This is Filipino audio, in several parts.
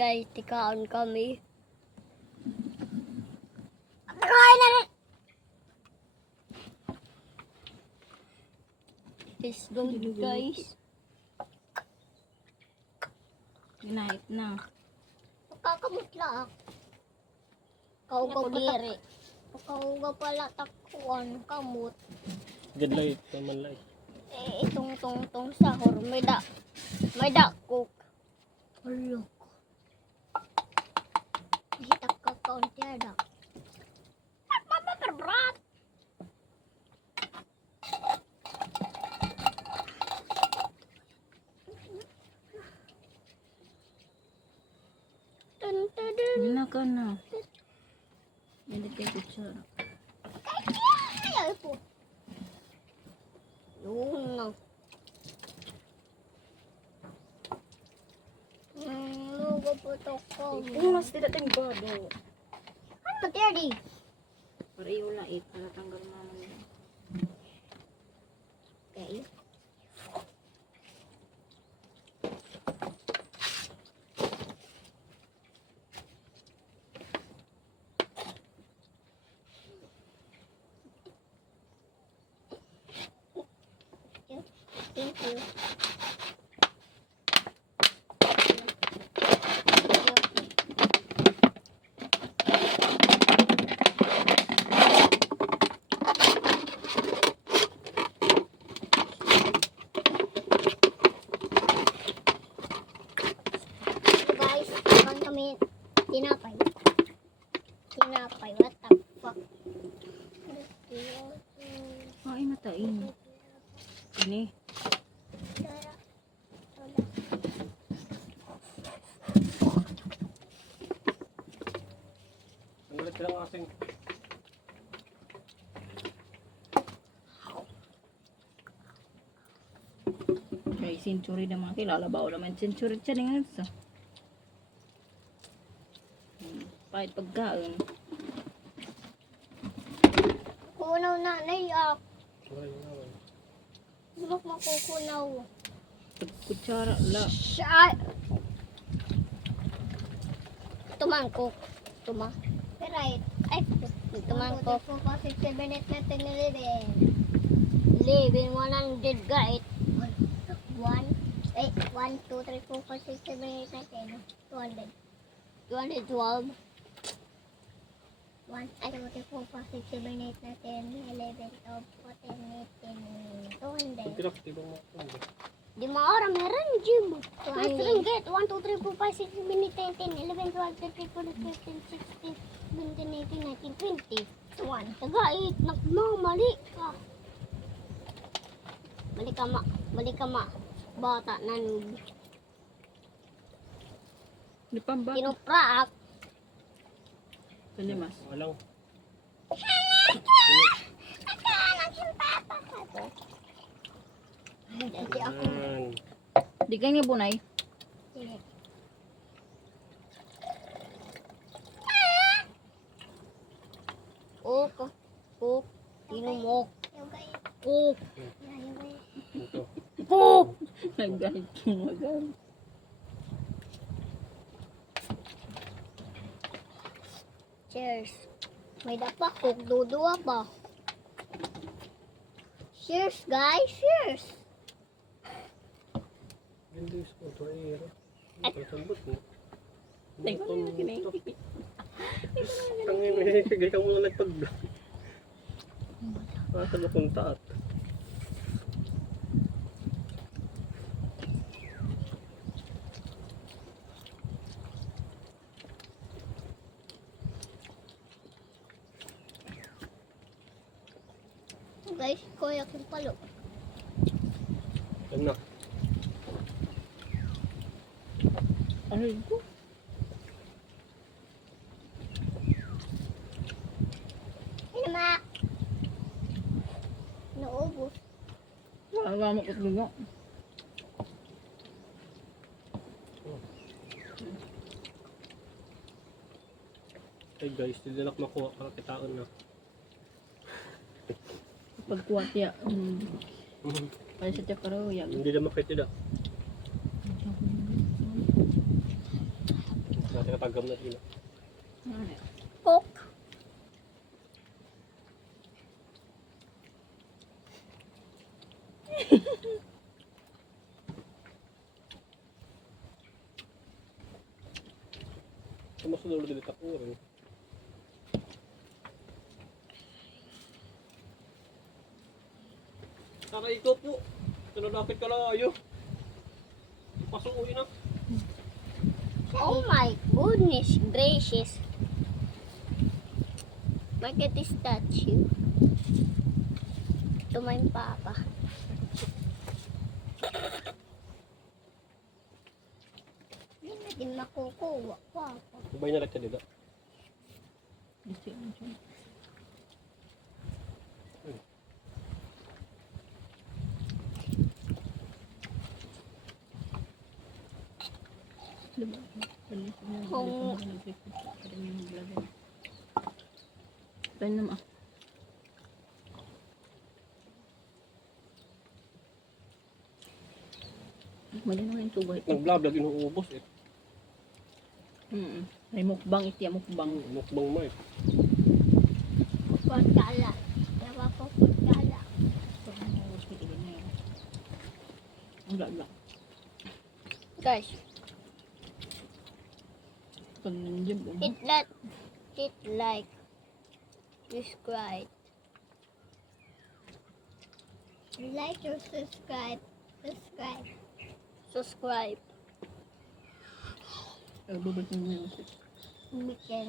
Guys, tikaon kami. Let's go guys. Ginahit na. Kakamutla. Kaugaw diri. Kaugaw pala takuan kamot. Gadlay, naman lay. Itong sahur may da cook. Hello. Hitak ka kaunti ada. Mama berat. Gina ka na. Hindi kayo kutsara. Ay po. Yung na. Lugo po to ko. Mas tidak tayong bado. Ano matiyari? Pareho na para tanggal mama niya. Okay. Thank you. Guys, makan kami tinapay. Tinapay, what the fuck? Ay, matain. Ini. Ang galit lang asing. Kaya century na mga kilala ba? Naman century siya dengan sa. Pahit pagkaon. Kunaw na naiyak. Wala naman. Bak makukunaw. Kutsara la. Siya. Tumangkok. Right. Ay, tumangkok. 2, 4, 5, 6, 7, 8, 9, 10, 11. 11, 100 guys. 1, 2, 3, 4, 5, 6, 7, 8, 9, 10. 200. 212. 1, 2, 3, 4, 5, 6, 7, 8, 9, 10, 11, 12, 14, 18, 200. Ang tirak, di ba mo? Di mga oras meron, Jim. 200 ringgit. 1, 2, 3, 4, 5, 6, 7, 8, 9, 10, 11, 12, 13, 14, 15, 16, 17, 18, 19, 20. 1. Tagait. Mali ka. Balik ka ma. Bata na noob. Di pa ba? Kinuprak. Kanya mas. Walang. Jadi ako. Yan. Di ka nga bunay. Sige. Cook. Tinumok. Cook. Ito. Cook. Nagahit kumagal. Cheers. May dapat cook. Dudua pa. Cheers guys. Cheers. Hindi ko ito ay ira. Pagkambot mo. Tingnan mo na kinahit. Tangin mo, sige ka muna nagpag-vlog. Nasa mapunta at. Guys, koyak yung palo. Yan na. Ay ko. Ano ma? Naubos. Wala mo ko lugo. Ay guys, hindi na makuha para kitaon na. Pagkuha tiya. Para sa tiya pero yag. Hindi na makita. Napagam na rin. Ano? Coke. Sumusunod ulit ako rin. Taray ko po. Tinulakit ka lang ayo. Pasuuin na. Oh my goodness gracious. Look at this statue. To my papa. Hindi na din makukuha, papa. Ubay na lang siya nila. Gusto yun siya. Diba? Kung- Pen naman. Mali naman yung tubay. Nag-vlog inuubos eh. Ay mukbang iti, mukbang. Mukbang mo eh. Pagkala. Nawa ko pagkala. Ang lala. Guys, Pag nandiyan po. hit like, subscribe. Like or subscribe. Subscribe. Babalik mo yung music. Bikin.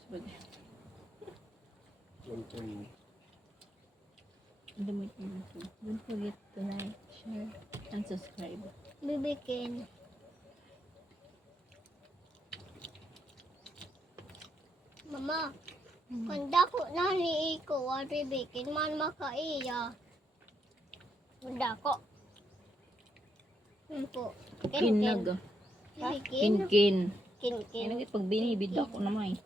Sabagay. One. Ang damit mo music. Don't forget to like, share, and subscribe. Bibikin. Mama, kanda ko na ni Iko, wari bikin man makaiya. Kanda ko. Po. Kinag. Bikin. Kin. Kin. Ano pag binibid ako naman.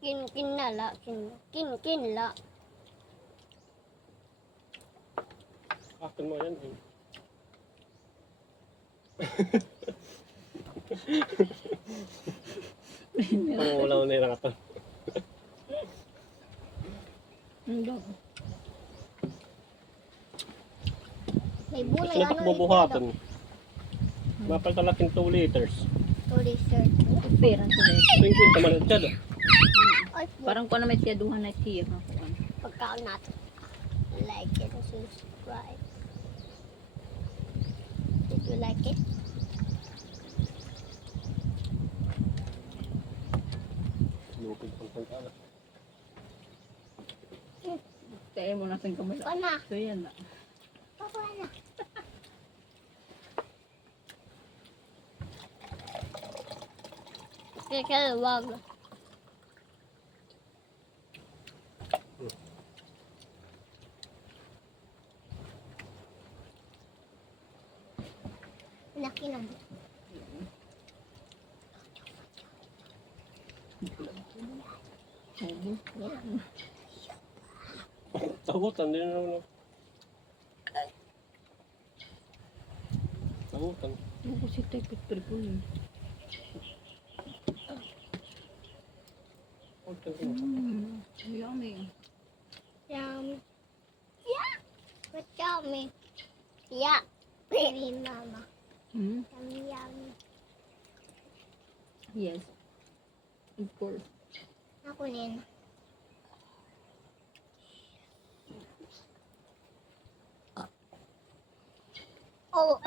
Kin na la. Kin la. Akin mo yan eh. Parang wala ko na yung nakatan. Hindi. May bulay Sino pa bubuhatan? Mapagkalaking 2 liters. Tuloy sir. Pera sa rin. 50 man ang tiyado. Ay, Parang ko na may tiyaduhan na tiyak ako. pagkaon natin. Like it and subscribe. Did you like it? Lupig pang pangkala. Kaya mo natin kamala. Papa na. So yan na. Papa na. Kaya wag. Laki na. Tagutan din naman. Tagutan. Ano ko si Tepit Tripoli? Yummy. Yummy. Yeah. What yummy? Yeah. Baby mama. Yummy yummy. Yes. Of course. Ako din. Oh.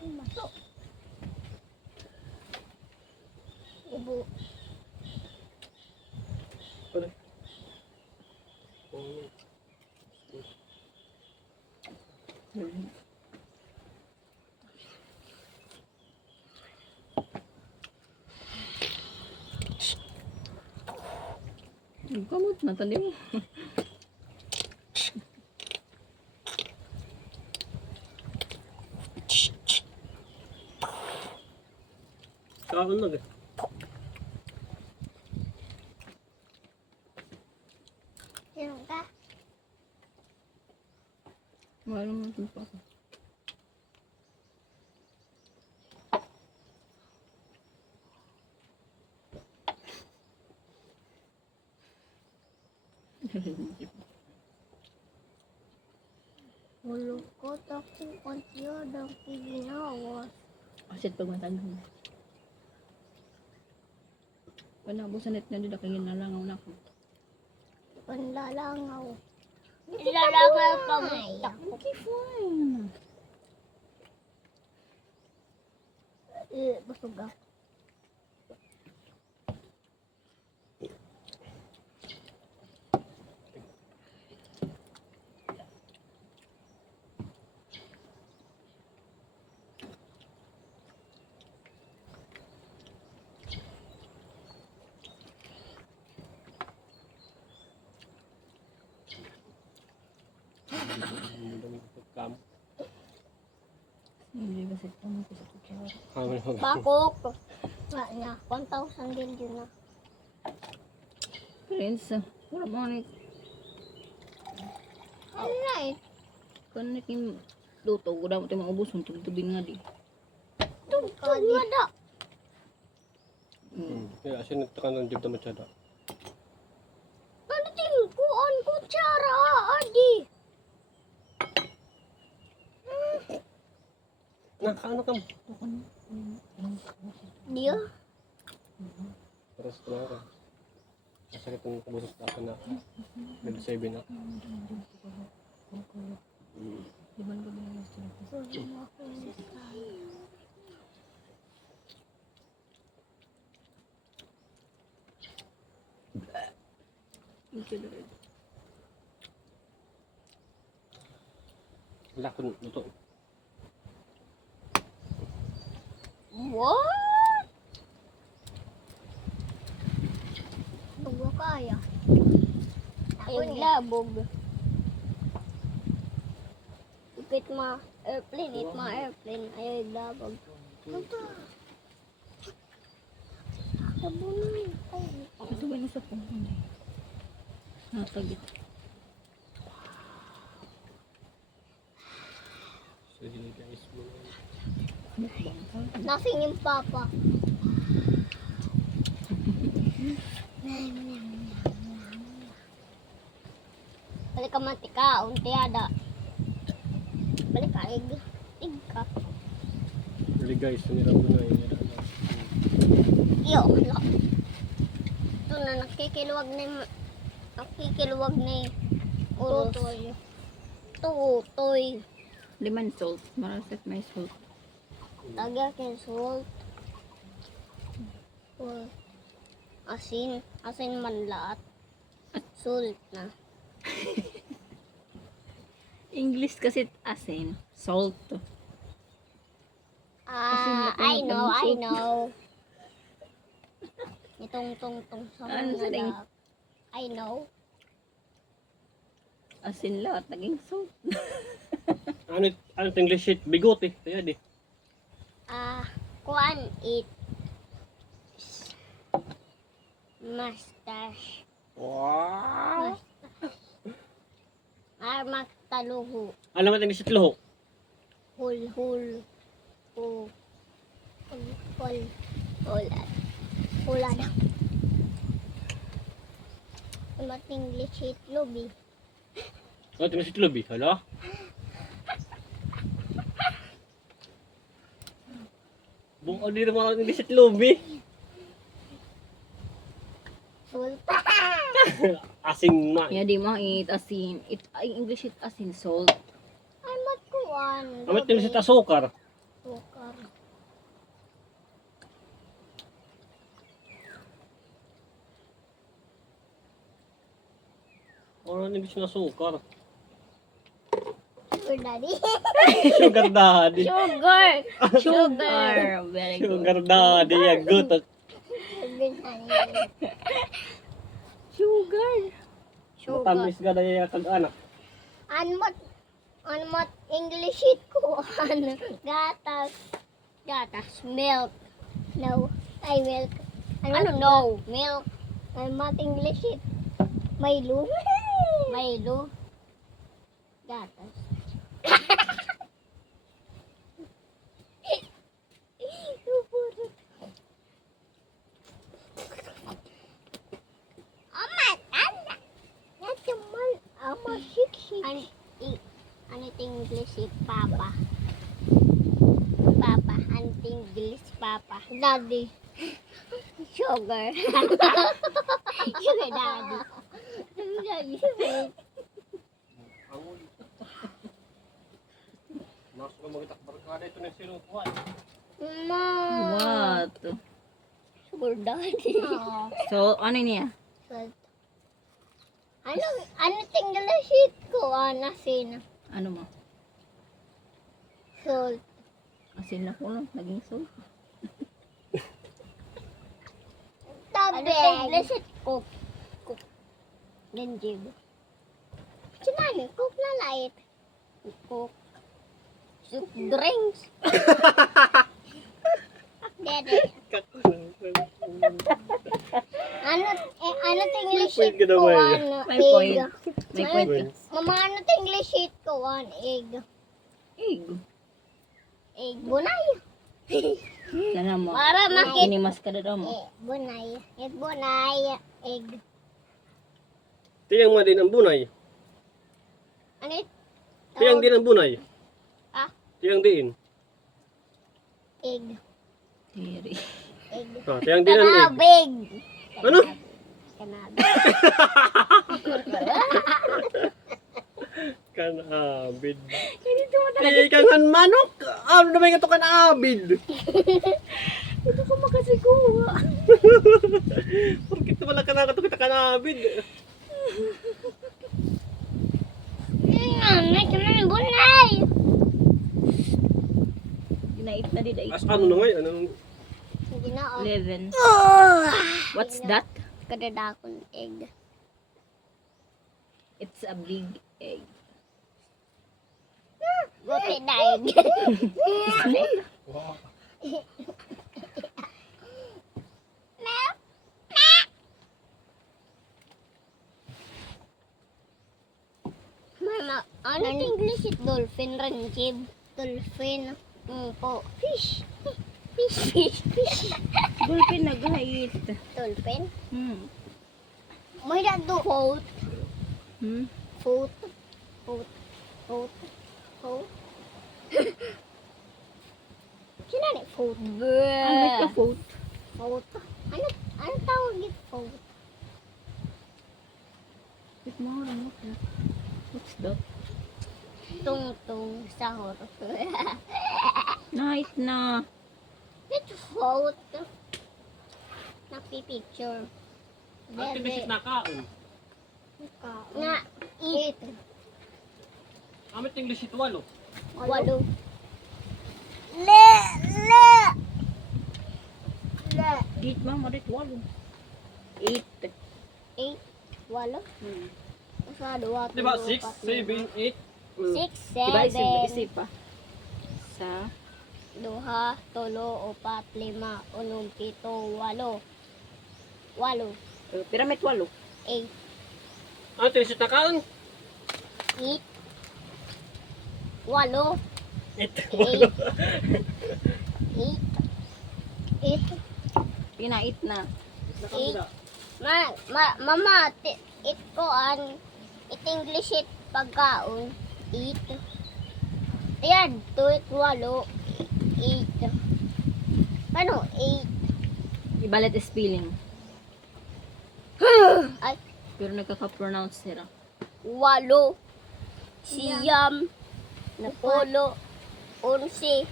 Masuk. Ibu. Ano? Oh. Kamot na tali mo. nakakaunag eh. Sino ka? Mahal mo ito pa ako. Hulog ko, takong konsyo, ng piginawas. Asit pag matagong na. Panabusan net na dito kaya nalangaw na ako. Panlalangaw. Ilalangaw pa mo. Okay, fine. Busog ako. Kam. Hindi ba sit mo ko sa kutsara? Kami na mag- Bakok. Wala na. 1,000 din yun na. Prince, wala mo na Alright. kung nakin luto, ko dapat yung maubos ng tubig nga di. Tugtog nga da. Kaya asin nagtakan ng dibda masyada. Ano din ko on kutsara, adi. Nakaano ka mo? Dia. Paras ko lang ka. Masakit ang kabusok sa akin na. Grade 7 na. Di ba ba yung gusto? Wala ko luto. What? Bago kaya. Ayun labog. Ipit ma airplane, it ma airplane. Ayun labog. Sabunay. Ito ba yung sa phone? Natagit. So, hindi guys mo. Nasing yung papa. Balik ka mantika, unti ada. Balik ka, ig ka. Really guys, nira ko na yun. Iyo, hala. Ito na, nakikilwag na uros. Tutoy. Lemon salt. Marasat may salt. Lagyan kayo salt. Or asin. Asin man lahat. Salt na. English kasi asin. Salt. Asin na I know, lemon I salt. know. Itong sa Ano sa ding? mga I know. Asin lahat. Naging salt. Ano ito English shit? Bigote. Kaya di. Kuan it. Mustache. Wow! Magtaluho. Alam mo ito English shit luho? Hul. Hula na. English itlog eh. Ano ito English shit lubi? Hala? Buong di naman ako English shit lubi. Salt. Asing ma. Yeah, di makit asin. Ay, English it asin. Salt. Ay, magkuhan. Ano ito English shit asukar? Sukar. Ano English na asukar? Sugar daddy. Sugar daddy. Sugar. Sugar. Very good. Sugar daddy. Yeah, good. Sugar daddy. Sugar. Sugar. Matamis ka na yung kag-anak. Anmat English it ko. Gatas. Milk. No. Ay, milk. Ano, no? Milk. I'm not English it. Milo. Milo. Gatas. Ano English si Papa? Papa, ano English Papa? Daddy. Sugar. Sugar daddy. Mas ko magitak barkada ito na sino kuha. Ma. What? Sugar daddy. So, ano niya? Ano English it ko? Nasin. Ano mo? Salt. Asin na ko lang. Naging salt. Ano English it cook? Cook. Ganjib. Sinani, cook na light. Cook. Soup drinks. Dede. Ano English May point it ka ko? naman. May point. Egg. May point ka. Mama, ano English it ko? Egg. Egg. Egg. Bunay. Sana mo. Para makit. Inimas ka na daw mo. Bunay. Egg bunay. Egg. Tiyang mo din ang bunay. Ano it? Tiyang din ang bunay. Ah? Tiyang din. Egg. Tiri. Egg. Tiyang din ang egg. Kanabig. Ano? Kanabig. Kanabid. Ikangan manok. Ano naman ito kanabid? Ito ko makasiguwa. Bakit wala ka na ito kita kanabid? May bunay. Ginait na di As ano na ngayon? Anong Hindi na. 11. What's that? Kadadakon egg. It's a big egg. Buti na egg. Snake? Mama, ano English it? Dolphin rin, Jib. Dolphin. Po. Fish. Fish. Dolphin nagahit. Dolphin. May that do foot. Hmm? Foot. Sino ni foot? Ano ka food? Foot. Ano tawag ito foot? Wait mo, ano ka? What's that? Tungtung sahur. Nice na. It's foot. Napipicture. Ate bisit na kaon. Nga, eat. Amit English ito walo. Walo. Eat mo, marit walo. 8. 8. Walo. Sa 2, Di ba 6, 7, 8? 6, Diba 7, isip pa? Sa 2, 3, 4, 5, 6, 7, 8. 8. pyramid walo. 8. Ate bisit na kaon. 8. 8. 8. 8. Pinait na. Mama, it ko it English it pagkaon. 8. Ayan, 2, 8. 8. Ano? 8. Ibalat spelling. Ay, Pero nagkaka-pronounce sila. 8. Siyam. Napulo. 11.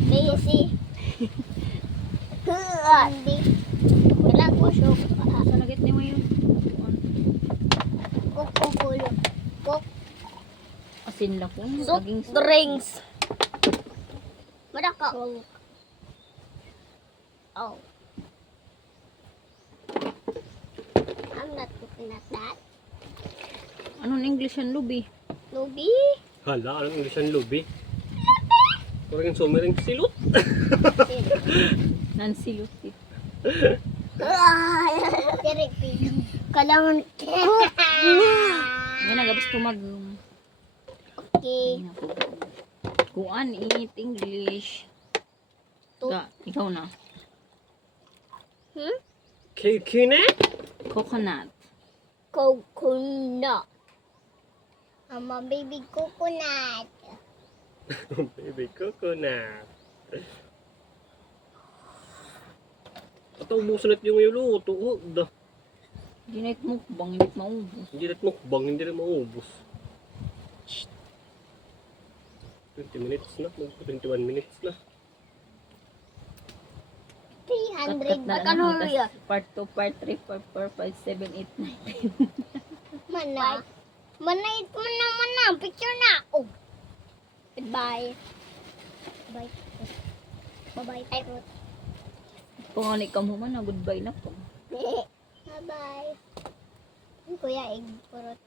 12. Hindi. Walang kusok. Sa nagit ni mo yun? Kukukulo. Asin lang po. Soup Naging drinks. Madaka. Oh. I'm not looking at that. Anong English yan, Lubi? Nubi. Hala, anong English ang lubi? Parang sumiring silot. Nancy Luti. Diri pig. Kailangan Yan na, gabas tumag. Okay. Kuan, eat English. Ikaw na. Coconut? Coconut. Coconut. I'm a baby coconut. Baby coconut. Ito, ubusan natin yung luto. Hindi na mukbang, hindi maubos. Hindi natin mukbang, hindi na maubos. 20 minutes na. 21 minutes na. 300 calories. Part 2, part 3, part 4, 5, 7, 8, 9, 10. Mana. Mana. Picture na. Oh. Goodbye. Bye. Bye-bye. Bye. Kung ano ikaw mo man, goodbye na po. Bye-bye. Kuya, egg purot.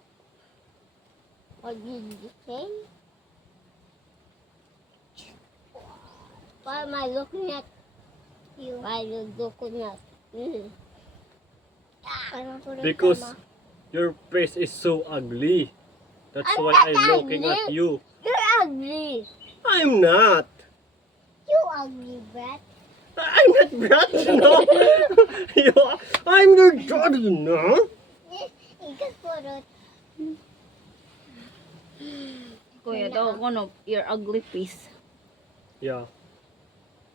What did you say? Why am I looking at you? Why are you looking at me? Because your face is so ugly. That's I'm why not I'm looking at ugly. you. You're ugly. I'm not. You ugly, brat. I'm not brat, no. I'm your daughter, no. Ikaw purot. Kuya, daw ako no, your ugly face. Yeah.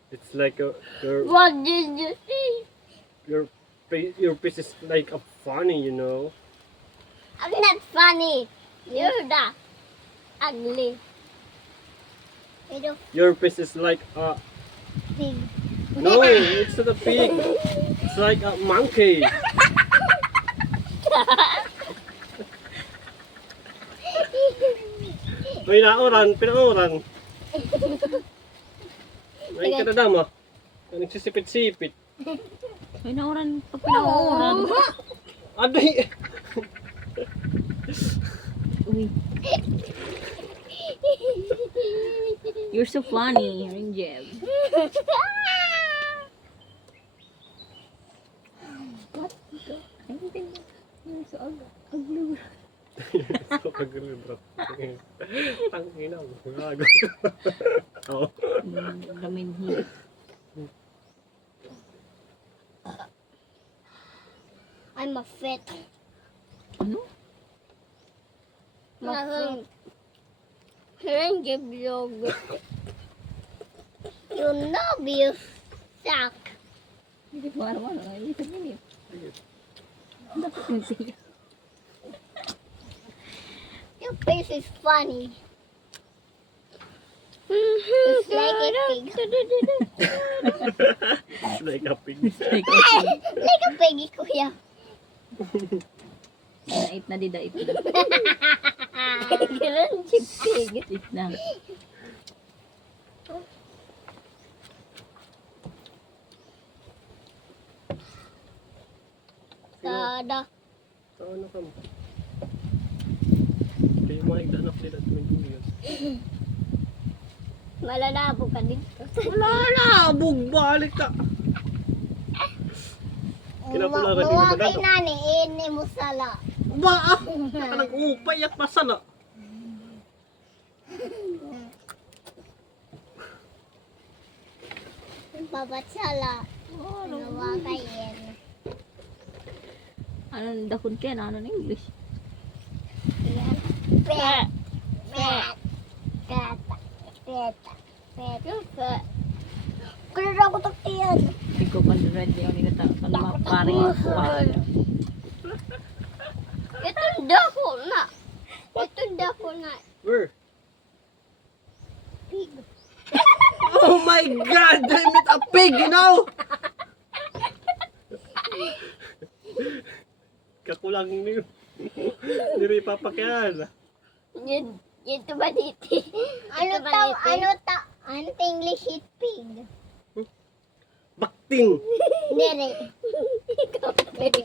It's like What did you say? your face is like a funny, you know. I'm not funny. You're the ugly. Little Your face is like a pig. no, it's not a pig. It's like a monkey. May pinauran. May kadadama. Nagsisipit-sipit. Ay, nauran, pag pinauran. Aday! Uy. You're so funny, Rinjeb. What? You're so ugly. So kagano, bro. Tangina mo. Gago. Oh. Laminhi. I'm a fit. Ano? Ranger vlog. You know you suck. Hindi ko araw-araw. Ay, ito ganyan. Dapat yung siya. Your face is funny. It's like a pig. It's like a pig. Like a piggy, kuya. Dait na di, dait na. Ganun si pig. Dait na. Tada. Saan ka mo? Kaya mga igdanak sila at may yun. Malalabo ka dito. Wala na! Balik ka! Kinapulagan din Mga ito kay dato. nani, ini mo sala. Ba! Nag-upay at masala. Babat sala. Nawa kayin. Ano, dakon kaya na, ano na English? Yan. Pet. Pet. Pet. Pet. Pet. Pet. Kaya ako taktiyan. Hindi ko pa rin yung nilata. Ano mga paring kuwan. Ito dako na. Ito dako na. Where? Pig. Oh my God! I met a pig, you know? Kakulang niyo. Hindi papakyan. Yan tumaniti. Ano English it pig? Bakting! Dere. Ikaw pig.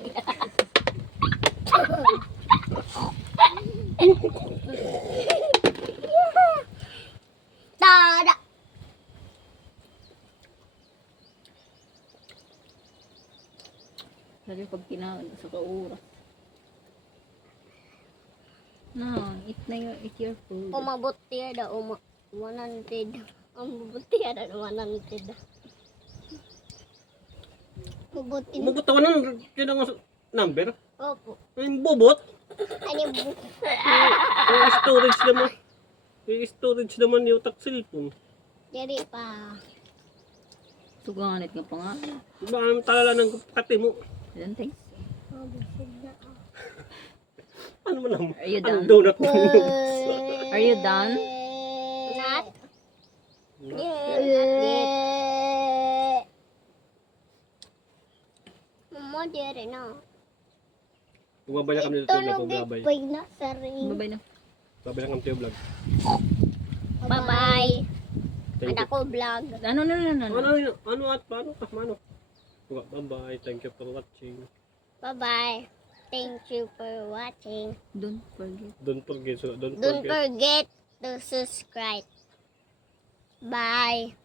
Tada. Kasi pag kinain sa kauras. No, eat your food. Umabot tiya da 100. Umabot tiya da 100. Ubutin. Umabot ako ng yun ang number. Opo. Yung bubot. Ano bu? Yung storage naman. Yung storage naman yung utak cellphone. Diri pa. Suganit nga pa nga. Baka ang talala ng kati mo. I don't think so. Oh, busog na. Ano mo naman? Are you Ang done? donut mo. Are you done? Not. Not Yeah. Mama, diri na. Bumabay na kami dito yung vlog. Tunog Bumabay. ipay na sa ring. Babay na. Bumabay na kami yung vlog. Bye-bye. Thank Anak you. ko vlog. Ano. Ano at paano ka? Mano? Bye-bye. Thank you for watching. Bye-bye. Thank you for watching. Don't forget. Don't forget. Don't forget to subscribe. Bye.